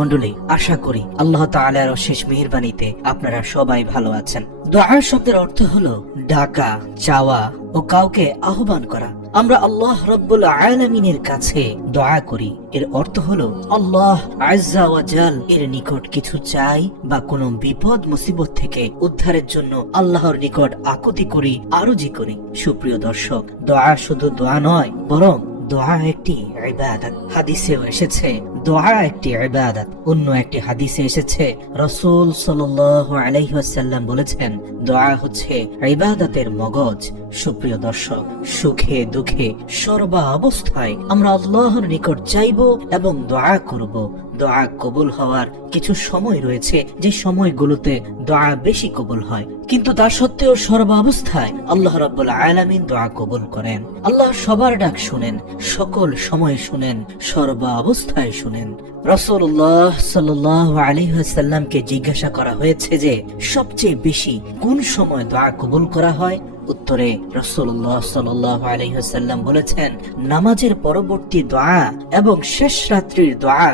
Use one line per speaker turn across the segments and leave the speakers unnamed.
মন্ডলী আশা করি আল্লাহ তাআলার শেষ মেহেরবানিতে আপনারা সবাই ভালো আছেন। দোয়া শব্দের অর্থ হলো ডাকা চাওয়া ও কাউকে আহ্বান করা। আমরা আল্লাহ রব্বুল আলামিনের কাছে দোয়া করি। এর অর্থ হলো আল্লাহ ওয়া এর নিকট কিছু চাই বা কোনো বিপদ, মুসিবত থেকে উদ্ধারের জন্য আল্লাহর নিকট আকুতি করি, আরজি করি। সুপ্রিয় দর্শক, দোয়া শুধু দোয়া নয়, বরং দোয়া একটি ইবাদত। হাদিসেও এসেছে দোয়া একটি ইবাদত। অন্য একটি হাদিসে এসেছে, রসুল সাল্লাল্লাহু আলাইহি ওয়াসাল্লাম বলেছেন দোয়া হচ্ছে ইবাদতের মগজ। সুপ্রিয় দর্শক, সুখে দুঃখে সর্বাবস্থায় আমরা আল্লাহর নিকট চাইব এবং দোয়া করব। দোয়া কবুল হওয়ার কিছু সময় রয়েছে, যে সময়গুলোতে দোয়া বেশি কবুল হয়। কিন্তু তা সত্ত্বেও সর্বাবস্থায় আল্লাহ রাব্বুল আলামিন দোয়া কবুল করেন। আল্লাহ সবার ডাক শুনেন, সকল সময় শুনেন, সর্বাবস্থায় শুনেন। রসুল্লাহ সাল্লাহ আলিহাসাল্লামকে জিজ্ঞাসা করা হয়েছে যে, সবচেয়ে বেশি কোন সময় দোয়া কবুল করা হয়? উত্তরে রসুল্লাহ সাল্লাহ আলহিহাসাল্লাম বলেছেন, নামাজের পরবর্তী দোয়া এবং শেষ রাত্রির দোয়া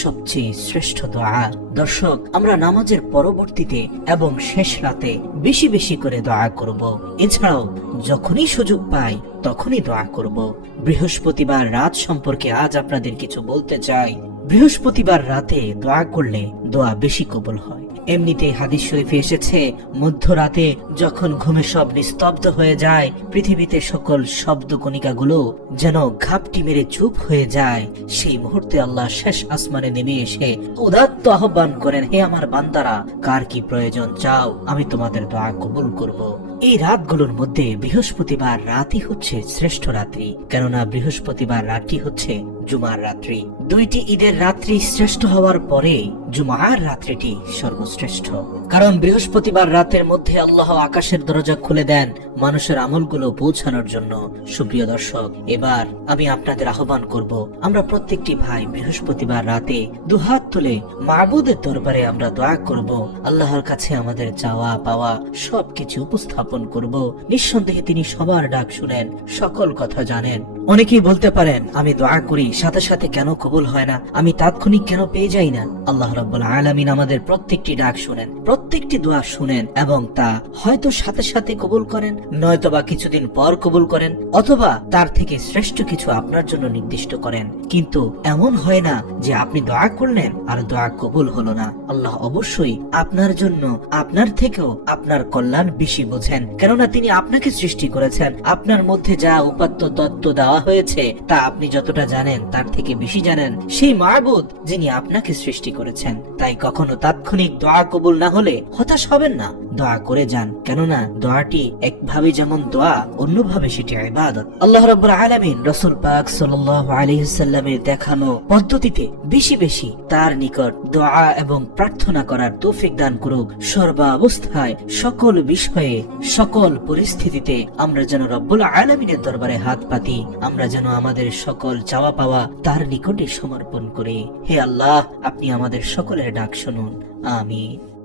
সবচেয়ে শ্রেষ্ঠ দোয়া। দর্শক, আমরা নামাজের পরবর্তীতে এবং শেষ রাতে বেশি বেশি করে দোয়া করব। এছাড়াও যখনই সুযোগ পাই, তখনই দোয়া করব। বৃহস্পতিবার রাত সম্পর্কে আজ আপনাদের কিছু বলতে চাই। বৃহস্পতিবার রাতে দোয়া করলে দোয়া বেশি কবল হয়। এমনিতে হাদিস শরীফে এসেছে, মধ্যরাতে যখন ঘুমে সব নিস্তব্ধ হয়ে যায়, পৃথিবীতে সকল শব্দ কণিকাগুলো যেন ঘাপটি মেরে চুপ হয়ে যায়। সেই মুহূর্তে আল্লাহ শেষ আসমানে নেমে এসে উদাত্ত আহ্বান করেন, হে আমার বান্দারা, কার কি প্রয়োজন? চাও, আমি তোমাদের দোয়া কবুল করব। এই রাতগুলোর মধ্যে বৃহস্পতিবার রাতই হচ্ছে শ্রেষ্ঠ রাত্রি। কেননা বৃহস্পতিবার রাতটি হচ্ছে জুমার রাত্রি। দুইটি ঈদের রাত্রি শ্রেষ্ঠ হওয়ার পরে জুমার রাত্রিটি সর্বশ্রেষ্ঠ। কারণ বৃহস্পতিবার রাতের মধ্যে আল্লাহ আকাশের দরজা খুলে দেন মানুষের আমলগুলো পৌঁছানোর জন্য। সুপ্রিয় দর্শক, এবার আমি আপনাদের আহ্বান করব, আমরা প্রত্যেকটি ভাই বৃহস্পতিবার রাতে দুহাত তুলে মাহবুদের দরবারে আমরা দোয়া করব, আল্লাহর কাছে আমাদের চাওয়া পাওয়া সবকিছু উপস্থাপন করব। নিঃসন্দেহে তিনি সবার ডাক শুনেন, সকল কথা জানেন। অনেকেই বলতে পারেন, আমি দোয়া করি, সাথে সাথে কেন কবুল হয় না? আমি তাৎক্ষণিক কেন পেয়ে যাই না? আল্লাহ রাব্বুল আলামিন আমাদের প্রত্যেকটি ডাক শুনেন, প্রত্যেকটি দোয়া শুনেন এবং তা হয়তো সাথে সাথে কবুল করেন, নয়তোবা কিছুদিন পর কবুল করেন, অথবা তার থেকে শ্রেষ্ঠ কিছু আপনার জন্য নির্দিষ্ট করেন। কিন্তু এমন হয় না যে আপনি দোয়া করলেন আর দোয়া কবুল হলো না। আল্লাহ অবশ্যই আপনার জন্য, আপনার থেকেও আপনার কল্যাণ বেশি বোঝেন। কেননা তিনি আপনাকে সৃষ্টি করেছেন, আপনার মধ্যে যা উপাত্ত তত্ত্ব দেওয়া হয়েছে, তা আপনি যতটা জানেন, তার থেকে বেশি জানেন। সেই মাহবুদ যিনি আপনাকে সৃষ্টি করেছেন, তাই কখনো তাৎক্ষণিক দোয়া কবুল না হলে হতাশ হবেন না। দোয়া করে যান। কেননা দোয়াটি একভাবে যেমন দোয়া, অন্যভাবে সেটি ইবাদত। আল্লাহ রাব্বুল আলামিন রাসূল পাক সাল্লাল্লাহু আলাইহি সাল্লামের দেখানো পদ্ধতিতে বেশি বেশি তার নিকট দোয়া এবং প্রার্থনা করার তৌফিক দান করুক। সর্বাবস্থায় সকল বিষয়ে, সকল পরিস্থিতিতে আমরা যেন রব্বুল আলামিনের দরবারে হাত পাতি, আমরা যেন আমাদের সকল চাওয়া পাওয়া তার নিকটে সমর্পণ করি। হে আল্লাহ, আপনি আমাদের সকলের ডাক শুনুন। আমিন।